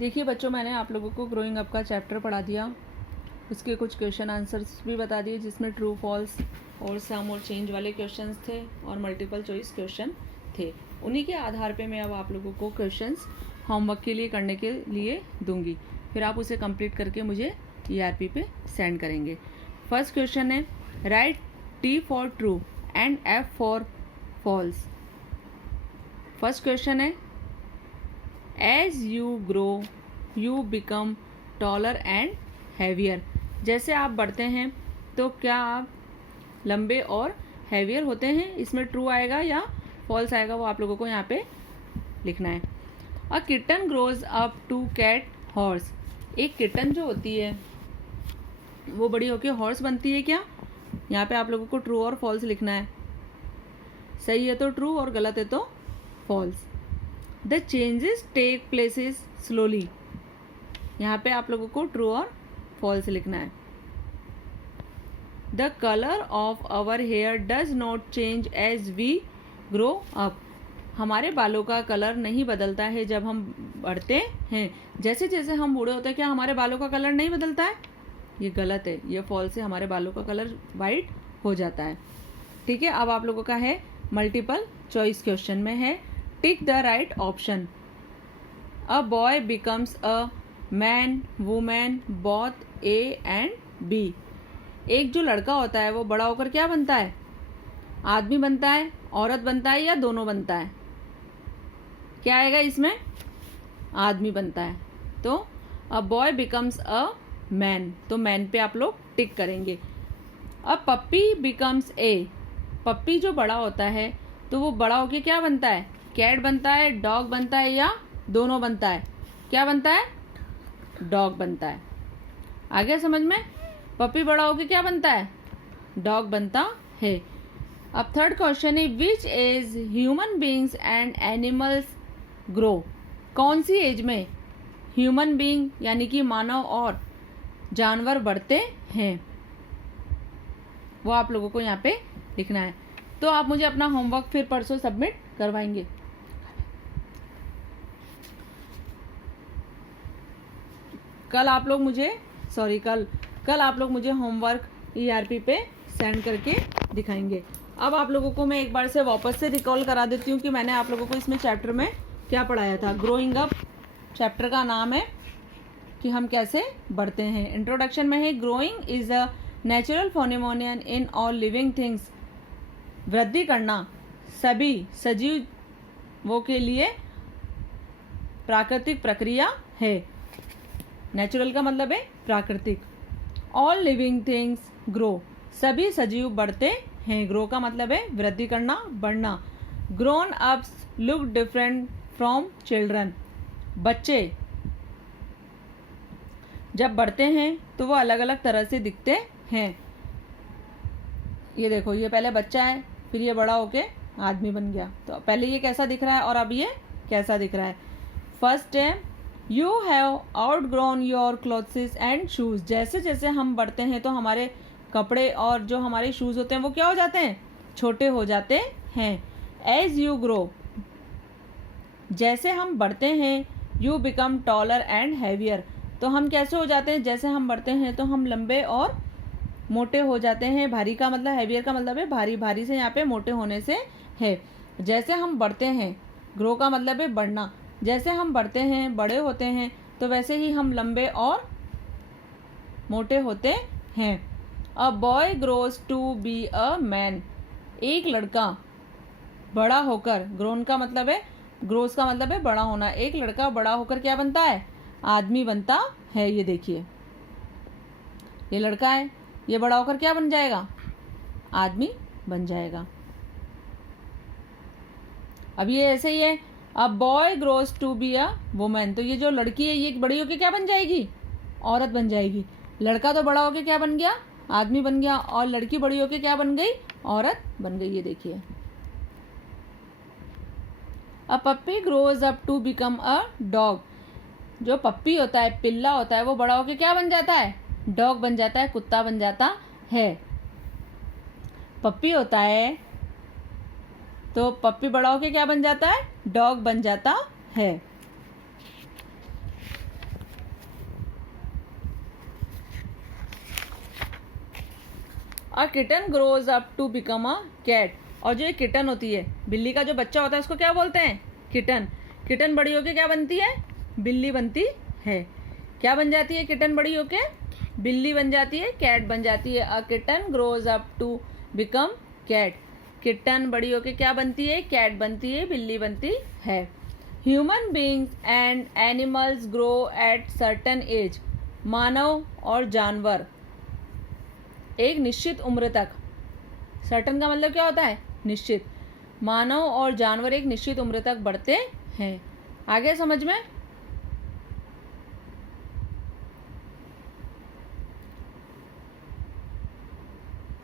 देखिए बच्चों, मैंने आप लोगों को ग्रोइंग अप का चैप्टर पढ़ा दिया। उसके कुछ क्वेश्चन आंसर्स भी बता दिए, जिसमें ट्रू फॉल्स और सम और चेंज वाले क्वेश्चंस थे और मल्टीपल चॉइस क्वेश्चन थे। उन्हीं के आधार पे मैं अब आप लोगों को क्वेश्चंस होमवर्क के लिए करने के लिए दूंगी, फिर आप उसे कंप्लीट करके मुझे ERP पे सेंड करेंगे। फर्स्ट क्वेश्चन है, write T for true and F for false. First question है, as you grow you become taller and heavier. जैसे आप बढ़ते हैं तो क्या आप लंबे और हैवियर होते हैं? इसमें ट्रू आएगा या फॉल्स आएगा, वो आप लोगों को यहाँ पे लिखना है। A kitten grows up to cat horse. एक किटन जो होती है वो बड़ी होकर हॉर्स बनती है क्या? यहाँ पे आप लोगों को ट्रू और फॉल्स लिखना है। सही है तो ट्रू और गलत है तो false. The changes take places slowly. यहाँ पे आप लोगों को ट्रू और फॉल्स लिखना है। The colour of our hair does not change as we grow up. हमारे बालों का कलर नहीं बदलता है जब हम बढ़ते हैं। जैसे जैसे हम बूढ़े होते हैं क्या हमारे बालों का कलर नहीं बदलता है? ये गलत है, ये फॉल्स है। हमारे बालों का कलर वाइट हो जाता है। ठीक है, अब आप लोगों का है मल्टीपल चॉइस क्वेश्चन में है, tick the right option. A boy becomes a man women both A and B। एक जो लड़का होता है वो बड़ा होकर क्या बनता है? आदमी बनता है, औरत बनता है या दोनों बनता है? क्या आएगा इसमें? आदमी बनता है। तो अ बॉय बिकम्स अ मैन, तो मैन पे आप लोग टिक करेंगे। अ पप्पी बिकम्स ए। पप्पी जो बड़ा होता है तो वो बड़ा होके क्या बनता है? कैट बनता है, डॉग बनता है या दोनों बनता है? क्या बनता है? डॉग बनता है। आ गया समझ में? पप्पी बड़ा होके क्या बनता है? डॉग बनता है। अब थर्ड क्वेश्चन है, which age human beings and animals grow. कौन सी एज में ह्यूमन बींग यानी कि मानव और जानवर बढ़ते हैं? वो आप लोगों को यहाँ पे लिखना है। तो आप मुझे अपना होमवर्क फिर परसों सबमिट करवाएंगे। कल आप लोग मुझे होमवर्क ERP पे सेंड करके दिखाएंगे। अब आप लोगों को मैं एक बार से वापस से रिकॉल करा देती हूँ कि मैंने आप लोगों को इसमें चैप्टर में क्या पढ़ाया था। ग्रोइंग अप चैप्टर का नाम है कि हम कैसे बढ़ते हैं। इंट्रोडक्शन में है, growing is a natural phenomenon in all living things. वृद्धि करना सभी सजीवों के लिए प्राकृतिक प्रक्रिया है। नेचुरल का मतलब है प्राकृतिक। ऑल लिविंग थिंग्स ग्रो, सभी सजीव बढ़ते हैं। ग्रो का मतलब है वृद्धि करना, बढ़ना। Grown ups look different from children. बच्चे जब बढ़ते हैं तो वो अलग अलग तरह से दिखते हैं। ये देखो, ये पहले बच्चा है, फिर ये बड़ा होके आदमी बन गया। तो पहले ये कैसा दिख रहा है और अब ये कैसा दिख रहा है? फर्स्ट है, you have out grown your clothes and shoes. जैसे जैसे हम बढ़ते हैं तो हमारे कपड़े और जो हमारे शूज़ होते हैं वो क्या हो जाते हैं? छोटे हो जाते हैं। एज यू ग्रो, जैसे हम बढ़ते हैं, you become taller and heavier. तो हम कैसे हो जाते हैं? जैसे हम बढ़ते हैं तो हम लंबे और मोटे हो जाते हैं। भारी का मतलब, हैवियर का मतलब है भारी, भारी से यहाँ पे मोटे होने से है। जैसे हम बढ़ते हैं, ग्रो का मतलब है बढ़ना। जैसे हम बढ़ते हैं, बड़े होते हैं, तो वैसे ही हम लंबे और मोटे होते हैं। A boy grows to be a man. एक लड़का बड़ा होकर, ग्रोन का मतलब है, ग्रोज का मतलब है बड़ा होना। एक लड़का बड़ा होकर क्या बनता है? आदमी बनता है। ये देखिए, ये लड़का है, ये बड़ा होकर क्या बन जाएगा? आदमी बन जाएगा। अब ये ऐसे ही है, a boy grows to be a woman. तो ये जो लड़की है ये बड़ी होकर क्या बन जाएगी? औरत बन जाएगी। लड़का तो बड़ा होकर क्या बन गया? आदमी बन गया। और लड़की बड़ी होकर क्या बन गई? औरत बन गई। ये देखिए, a puppy grows up to become a dog. जो पप्पी होता है, पिल्ला होता है, वो बड़ा होकर क्या बन जाता है? डॉग बन जाता है, कुत्ता बन जाता है। पप्पी होता है तो पप्पी बड़ा होकर क्या बन जाता है? डॉग बन जाता है। A kitten grows up to become a cat. और जो ये किटन होती है, बिल्ली का जो बच्चा होता है उसको क्या बोलते हैं? किटन। किटन बड़ी होके क्या बनती है? बिल्ली बनती है। क्या बन जाती है किटन बड़ी होके? बिल्ली बन जाती है, कैट बन जाती है। A kitten grows up to become cat. Kitten बड़ी होके क्या बनती है? कैट बनती है, बिल्ली बनती है। Human beings and animals grow at certain age. मानव और जानवर एक निश्चित उम्र तक, सर्टन का मतलब क्या होता है? निश्चित। मानव और जानवर एक निश्चित उम्र तक बढ़ते हैं। आगे समझ में?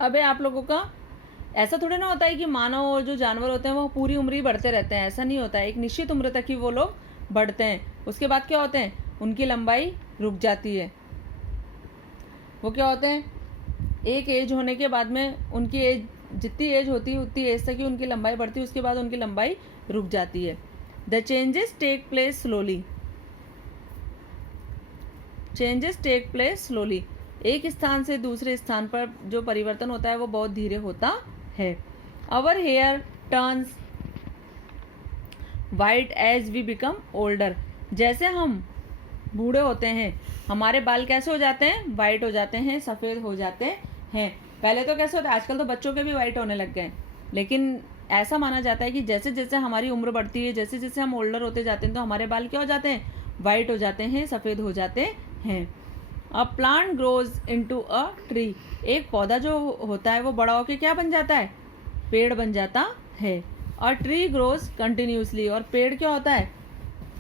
अबे आप लोगों का ऐसा थोड़ी ना होता है कि मानव और जो जानवर होते हैं वो पूरी उम्र ही बढ़ते रहते हैं, ऐसा नहीं होता है। एक निश्चित उम्र तक ही वो लोग बढ़ते हैं, उसके बाद क्या होते हैं? उनकी लंबाई रुक जाती है। वो क्या होते हैं? एक एज होने के बाद में उनकी एज, जितनी एज होती है उतनी एज तक ही उनकी लंबाई बढ़ती है, उसके बाद उनकी लंबाई रुक जाती है। The changes take place slowly. Changes take place slowly. एक स्थान से दूसरे स्थान पर जो परिवर्तन होता है वो बहुत धीरे होता है। Our hair turns white as we become older. जैसे हम बूढ़े होते हैं हमारे बाल कैसे हो जाते हैं? वाइट हो जाते हैं, सफ़ेद हो जाते हैं। पहले तो कैसे होता है, आजकल तो बच्चों के भी वाइट होने लग गए, लेकिन ऐसा माना जाता है कि जैसे जैसे हमारी उम्र बढ़ती है, जैसे जैसे हम ओल्डर होते जाते हैं तो हमारे बाल क्या हो जाते हैं? वाइट हो जाते हैं, सफ़ेद हो जाते हैं। A plant grows into a tree. एक पौधा जो होता है वो बड़ा होकर क्या बन जाता है? पेड़ बन जाता है। A tree grows continuously. और पेड़ क्या होता है?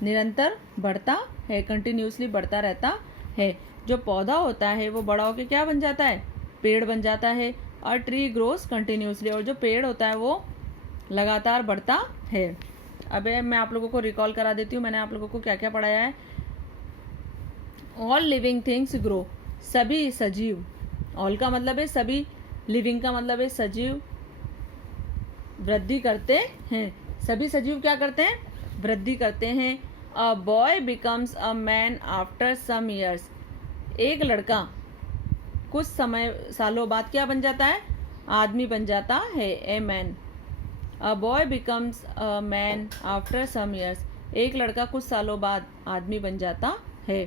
निरंतर बढ़ता है, कंटिन्यूसली बढ़ता रहता है। जो पौधा होता है वो बड़ा होकर क्या बन जाता है? पेड़ बन जाता है। और ट्री ग्रोज कंटिन्यूसली। और जो पेड़ होता है वो लगातार बढ़ता है। अब मैं आप लोगों को रिकॉल करा देती हूँ, मैंने आप लोगों को क्या क्या पढ़ाया है। All living things grow. सभी सजीव, ऑल का मतलब है सभी, लिविंग का मतलब है सजीव, वृद्धि करते हैं। सभी सजीव क्या करते हैं? वृद्धि करते हैं। A boy becomes a man after some years. एक लड़का कुछ सालों बाद क्या बन जाता है? आदमी बन जाता है, a man. A boy becomes a man after some years. एक लड़का कुछ सालों बाद आदमी बन जाता है।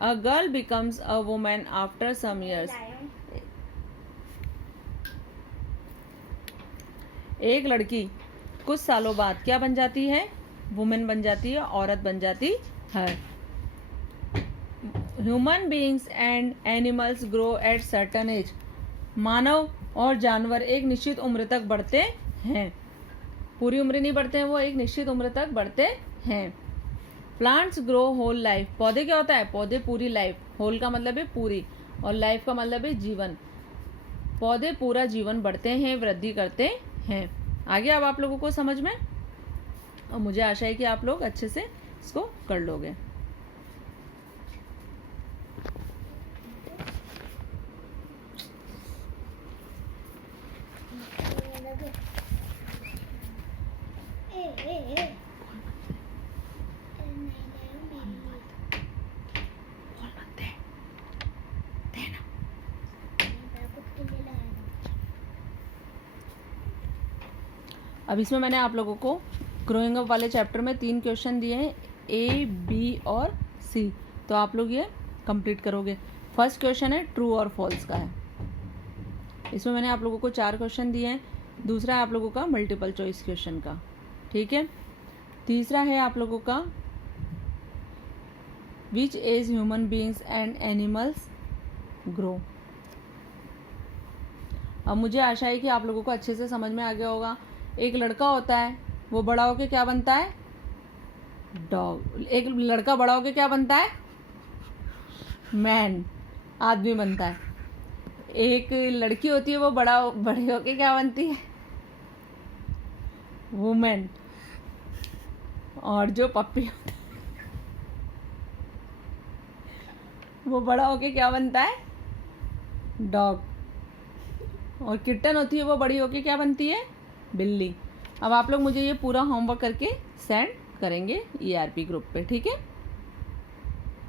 A girl becomes a woman after some years. एक लड़की कुछ सालों बाद क्या बन जाती है? वुमेन बन जाती है, औरत बन जाती है। Human beings and animals grow at certain age. मानव और जानवर एक निश्चित उम्र तक बढ़ते हैं, पूरी उम्र नहीं बढ़ते हैं, वो एक निश्चित उम्र तक बढ़ते हैं। Plants grow whole life. पौधे क्या होता है? पौधे पूरी लाइफ, होल का मतलब है पूरी और लाइफ का मतलब है जीवन। पौधे पूरा जीवन बढ़ते हैं, वृद्धि करते हैं। आगे अब आप लोगों को समझ में, और मुझे आशा है कि आप लोग अच्छे से इसको कर लोगे। अब इसमें मैंने आप लोगों को ग्रोइंग अप वाले चैप्टर में 3 क्वेश्चन दिए हैं, ए, बी और सी। तो आप लोग ये कंप्लीट करोगे। फर्स्ट क्वेश्चन है ट्रू और फॉल्स का है। इसमें मैंने आप लोगों को 4 क्वेश्चन दिए हैं। दूसरा है आप लोगों का मल्टीपल चॉइस क्वेश्चन का, ठीक है। तीसरा है आप लोगों का which age human beings and animals grow. अब मुझे आशा है कि आप लोगों को अच्छे से समझ में आ गया होगा। एक लड़का होता है, वो बड़ा होके क्या बनता है? डॉग। एक लड़का बड़ा होके क्या बनता है? मैन, आदमी बनता है। एक लड़की होती है, वो बड़े होके क्या बनती है? वुमेन। और जो पप्पी होता है वो बड़ा होके क्या बनता है? डॉग। और किटन होती है, वो बड़ी होके क्या बनती है? बिल्ली। अब आप लोग मुझे ये पूरा होमवर्क करके सेंड करेंगे ERP ग्रुप पे, ठीक है।